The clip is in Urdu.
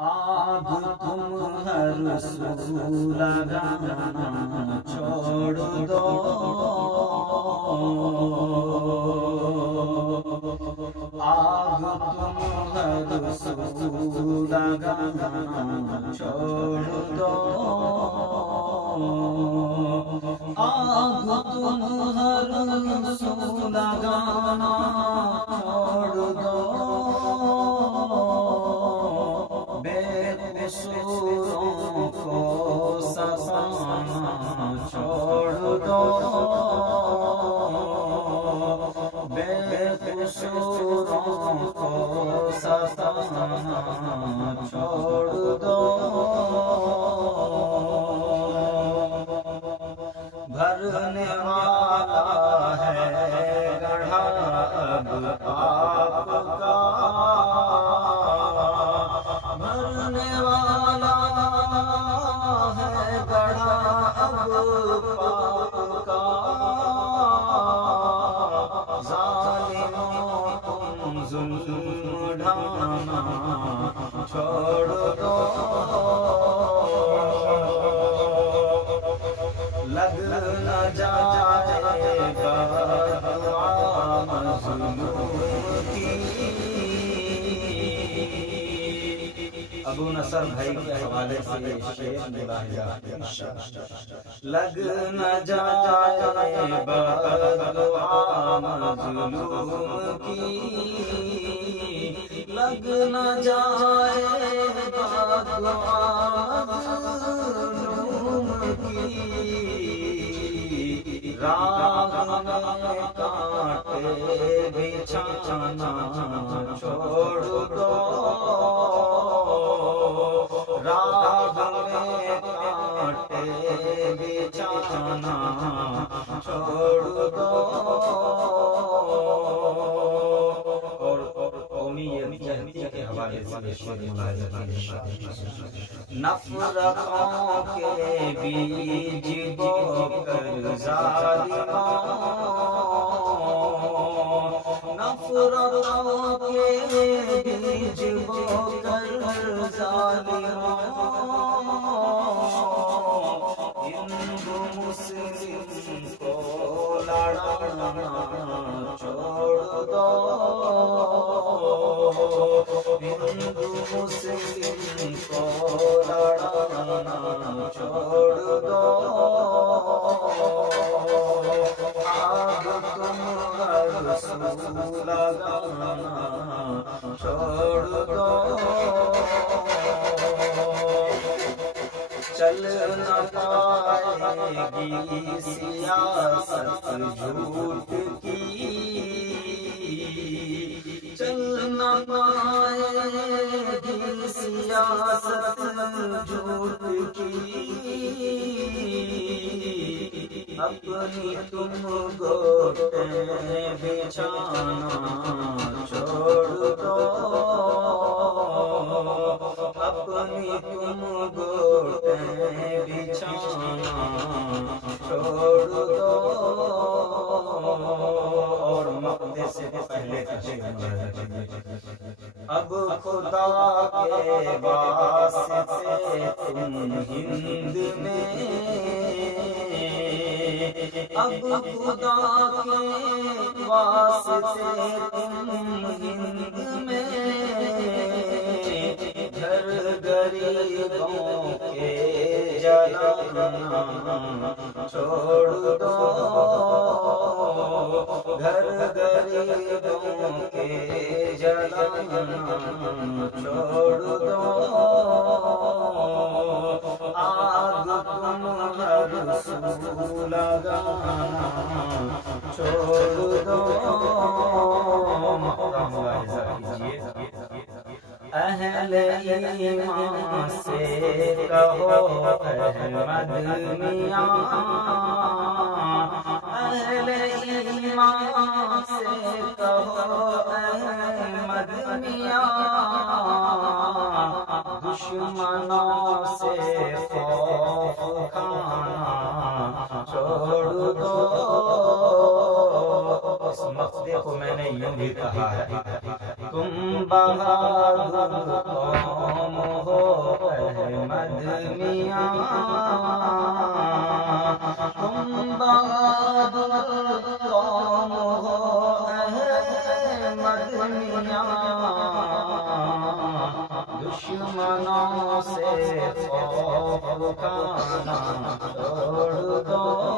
آگ تم ہر سو لگانا چھوڑ دو، آگ تم ہر سو لگانا چھوڑ دو، آگ تم ہر سو لگانا چھوڑ دو، بے قصوروں کو ستانا چھوڑ دو، بے قصوروں کو ستانا چھوڑ دو، بھرنے والا ہے گڑھا اب آپ کا، بھرنے والا ہے گڑھا اب پاپ کا، ظالموں تم ظلم ڈھانا چھوڑ دو، لگ نہ جائے بدعا مظلوم کی۔ ابو نصر بھائی کے حوالے سے یہ شعر ملاحظہ، لگ نہ جائے بدعا مظلوم کی، لگ نہ جائے بدعا مظلوم کی، راہ میں کانٹے بچھانا چھوڑ دو، راہ میں کانٹے بچھانا چھوڑ دو، اور قومیت جہتی کے حوالے سے شعر ملاحظہ کیجیے، نفرتوں کے بیج بو کر ظالموں، نفرتوں کے بیج بو کر ظالموں، ہندو مسلم کو لڑانا چھوڑ دو، ہندو مسلم کو لڑانا چھوڑ دو، آگ تم ہر سو لگانا چھوڑ دو، چل نہ پائے گی سیاست جھوٹ کی، چل نہ پائے گی سیاست جھوٹ کی، اپنی تم گوٹیں بچھانا چھوڑ دو، اپنی تم گوٹیں بچھانا چھوڑ دو، اور مقدس سے پہلے کا شعر، اب خدا کے واسطے تم ہند میں، اب خدا کے واسطے تم ہند میں، گھر غریبوں کے جلانا چھوڑ دو، گھر غریبوں کے جلانا چھوڑ دو، آگ تم ہر سو لگانا چھوڑ دو، اہل ایمان سے کہو احمد میاں، اہل ایمان سے کہو احمد میاں، دشمنوں سے خوف کھانا چھوڑ دو، اس مقصد کو میں نے یوں بھی کہا ہے، تم بہادر قوم ہو بہادر قوم ہو احمد میاں، دشمنوں سے خوف کھانا چھوڑ دو